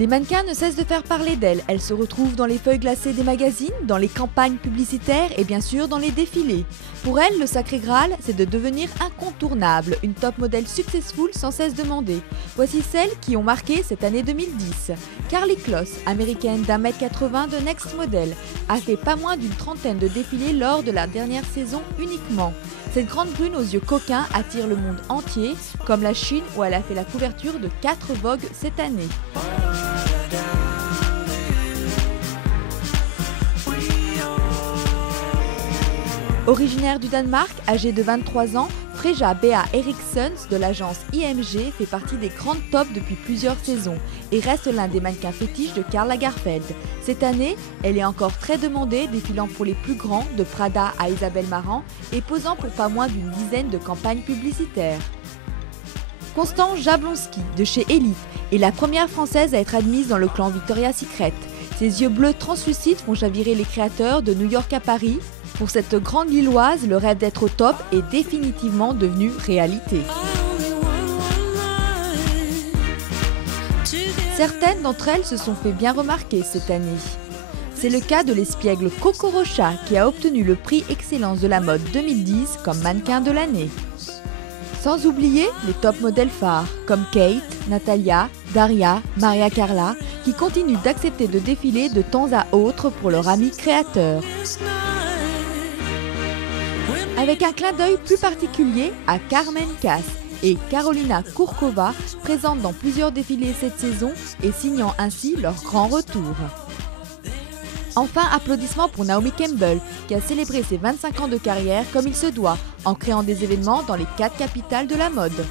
Les mannequins ne cessent de faire parler d'elles. Elles se retrouvent dans les feuilles glacées des magazines, dans les campagnes publicitaires et bien sûr dans les défilés. Pour elles, le sacré Graal, c'est de devenir incontournable, une top modèle successful sans cesse demandée. Voici celles qui ont marqué cette année 2010. Karlie Kloss, américaine d'1m80 de Next Model, a fait pas moins d'une trentaine de défilés lors de la dernière saison uniquement. Cette grande brune aux yeux coquins attire le monde entier, comme la Chine où elle a fait la couverture de 4 Vogue cette année. Originaire du Danemark, âgée de 23 ans, Freja Bea Erikssons de l'agence IMG fait partie des grandes tops depuis plusieurs saisons et reste l'un des mannequins fétiches de Karl Lagerfeld. Cette année, elle est encore très demandée, défilant pour les plus grands, de Prada à Isabelle Marant et posant pour pas moins d'une dizaine de campagnes publicitaires. Constance Jablonski de chez Elite est la première française à être admise dans le clan Victoria's Secret. Ses yeux bleus translucides font chavirer les créateurs de New York à Paris. Pour cette grande Lilloise, le rêve d'être au top est définitivement devenu réalité. Certaines d'entre elles se sont fait bien remarquer cette année. C'est le cas de l'espiègle Coco Rocha qui a obtenu le prix Excellence de la mode 2010 comme mannequin de l'année. Sans oublier les top modèles phares comme Kate, Natalia, Daria, Maria Carla qui continuent d'accepter de défiler de temps à autre pour leur ami créateur. Avec un clin d'œil plus particulier à Carmen Cass et Carolina Kurkova, présentes dans plusieurs défilés cette saison et signant ainsi leur grand retour. Enfin, applaudissements pour Naomi Campbell, qui a célébré ses 25 ans de carrière comme il se doit, en créant des événements dans les 4 capitales de la mode.